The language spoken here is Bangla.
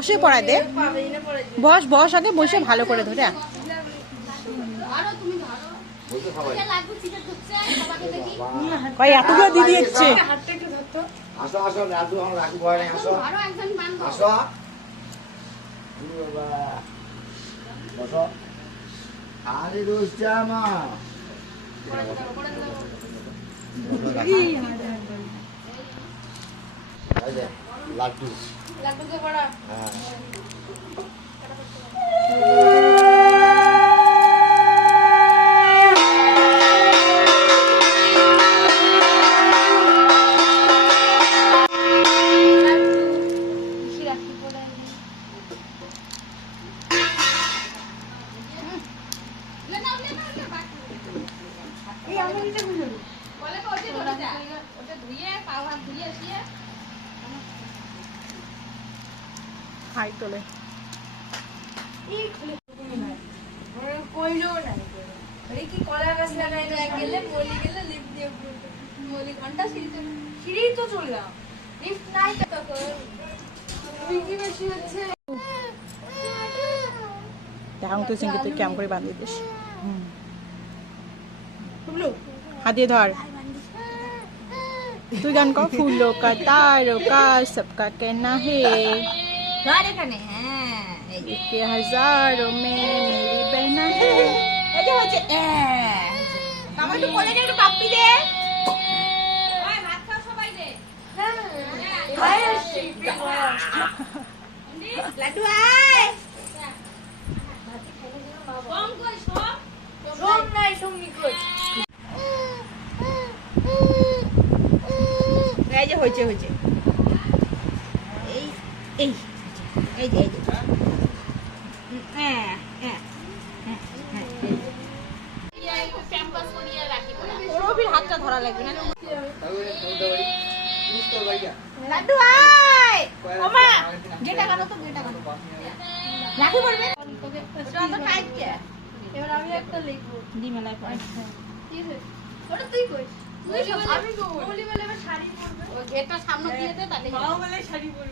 বসে পড়ায় দে, বস বস, আগে বসে ভালো করে ধরে। ভাই এতগুলো দিদি এসছে। আসো আসো রাজু, আমার রাখি ভয় নাই, আসো আসো বসো। আরে রোজ জামা লাড্ডু লাড্ডু কে বড়া। হ্যাঁ হাই তোলে এখন তুই সিঙ্গি তুই কেমন করে বাঁধিয়ে দিস। হাত দিয়ে ধর, তুই গান কর। ফুলো কা तारों का सबका कहना है, के हजारों में मेरी बहना है। লাড্ডু হয়েছে হয়েছে, এই এই এই যে হাতটা ধরা লাগবে না। লাড্ডু আয়, ওমা যেটা কানো তো যেটা কানো রাখি পড়বে, ওটা তো টাইট কে। এবার আমি একটা লিখবো দি মেলায় পড়ে। কি রে ওটা তুই কই, তুই আমি বলি বলে শাড়ি পরবে, ও ঘেটা সামনে দিয়ে দে, তাহলে বাবা বলে শাড়ি পরবে।